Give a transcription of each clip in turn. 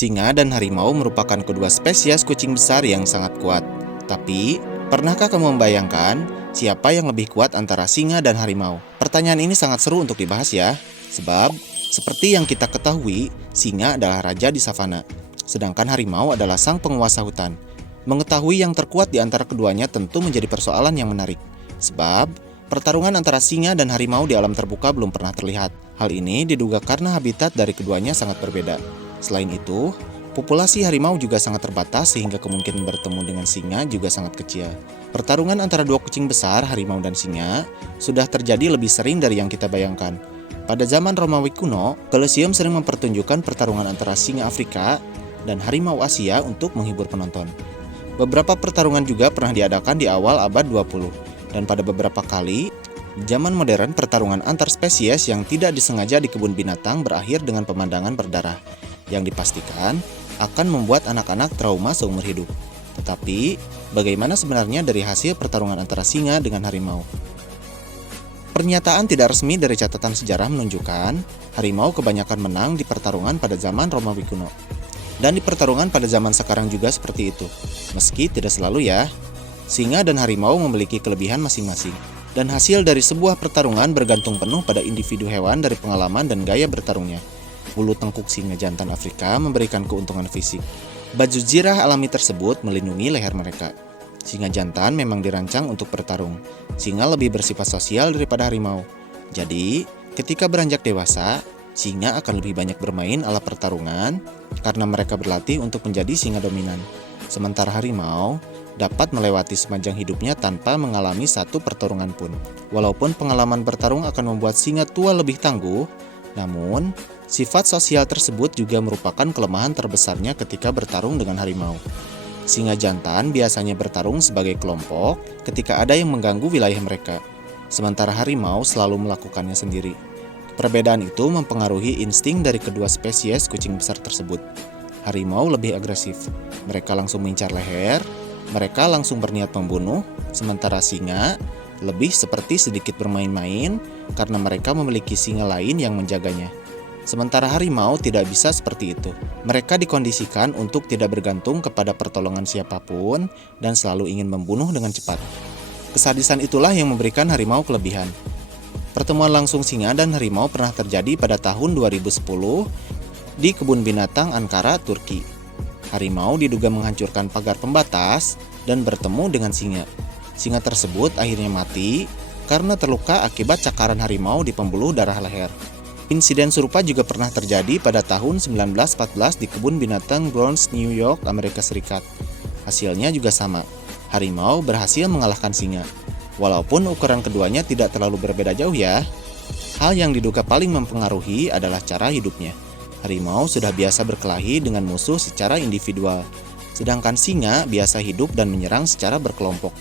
Singa dan harimau merupakan kedua spesies kucing besar yang sangat kuat. Tapi, pernahkah kamu membayangkan siapa yang lebih kuat antara singa dan harimau? Pertanyaan ini sangat seru untuk dibahas ya. Sebab, seperti yang kita ketahui, singa adalah raja di savana, sedangkan harimau adalah sang penguasa hutan. Mengetahui yang terkuat di antara keduanya tentu menjadi persoalan yang menarik. Sebab, pertarungan antara singa dan harimau di alam terbuka belum pernah terlihat. Hal ini diduga karena habitat dari keduanya sangat berbeda. Selain itu, populasi harimau juga sangat terbatas sehingga kemungkinan bertemu dengan singa juga sangat kecil. Pertarungan antara dua kucing besar, harimau dan singa, sudah terjadi lebih sering dari yang kita bayangkan. Pada zaman Romawi kuno, Kolosium sering mempertunjukkan pertarungan antara singa Afrika dan harimau Asia untuk menghibur penonton. Beberapa pertarungan juga pernah diadakan di awal abad 20, dan pada beberapa kali, zaman modern pertarungan antar spesies yang tidak disengaja di kebun binatang berakhir dengan pemandangan berdarah, yang dipastikan akan membuat anak-anak trauma seumur hidup. Tetapi, bagaimana sebenarnya dari hasil pertarungan antara singa dengan harimau? Pernyataan tidak resmi dari catatan sejarah menunjukkan harimau kebanyakan menang di pertarungan pada zaman Romawi kuno. Dan di pertarungan pada zaman sekarang juga seperti itu. Meski tidak selalu ya. Singa dan harimau memiliki kelebihan masing-masing. Dan hasil dari sebuah pertarungan bergantung penuh pada individu hewan dari pengalaman dan gaya bertarungnya. Bulu tengkuk singa jantan Afrika memberikan keuntungan fisik. Baju zirah alami tersebut melindungi leher mereka. Singa jantan memang dirancang untuk bertarung. Singa lebih bersifat sosial daripada harimau. Jadi, ketika beranjak dewasa, singa akan lebih banyak bermain ala pertarungan karena mereka berlatih untuk menjadi singa dominan. Sementara harimau dapat melewati sepanjang hidupnya tanpa mengalami satu pertarungan pun. Walaupun pengalaman bertarung akan membuat singa tua lebih tangguh, namun sifat sosial tersebut juga merupakan kelemahan terbesarnya ketika bertarung dengan harimau. Singa jantan biasanya bertarung sebagai kelompok ketika ada yang mengganggu wilayah mereka, sementara harimau selalu melakukannya sendiri. Perbedaan itu mempengaruhi insting dari kedua spesies kucing besar tersebut. Harimau lebih agresif, mereka langsung mengincar leher, mereka langsung berniat membunuh, sementara singa lebih seperti sedikit bermain-main karena mereka memiliki singa lain yang menjaganya. Sementara harimau tidak bisa seperti itu. Mereka dikondisikan untuk tidak bergantung kepada pertolongan siapapun dan selalu ingin membunuh dengan cepat. Kesadisan itulah yang memberikan harimau kelebihan. Pertemuan langsung singa dan harimau pernah terjadi pada tahun 2010 di kebun binatang Ankara, Turki. Harimau diduga menghancurkan pagar pembatas dan bertemu dengan singa. Singa tersebut akhirnya mati karena terluka akibat cakaran harimau di pembuluh darah leher. Insiden serupa juga pernah terjadi pada tahun 1914 di kebun binatang Bronx, New York, Amerika Serikat. Hasilnya juga sama. Harimau berhasil mengalahkan singa. Walaupun ukuran keduanya tidak terlalu berbeda jauh ya. Hal yang diduga paling mempengaruhi adalah cara hidupnya. Harimau sudah biasa berkelahi dengan musuh secara individual, sedangkan singa biasa hidup dan menyerang secara berkelompok.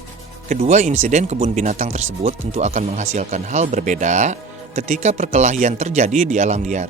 Kedua insiden kebun binatang tersebut tentu akan menghasilkan hal berbeda ketika perkelahian terjadi di alam liar.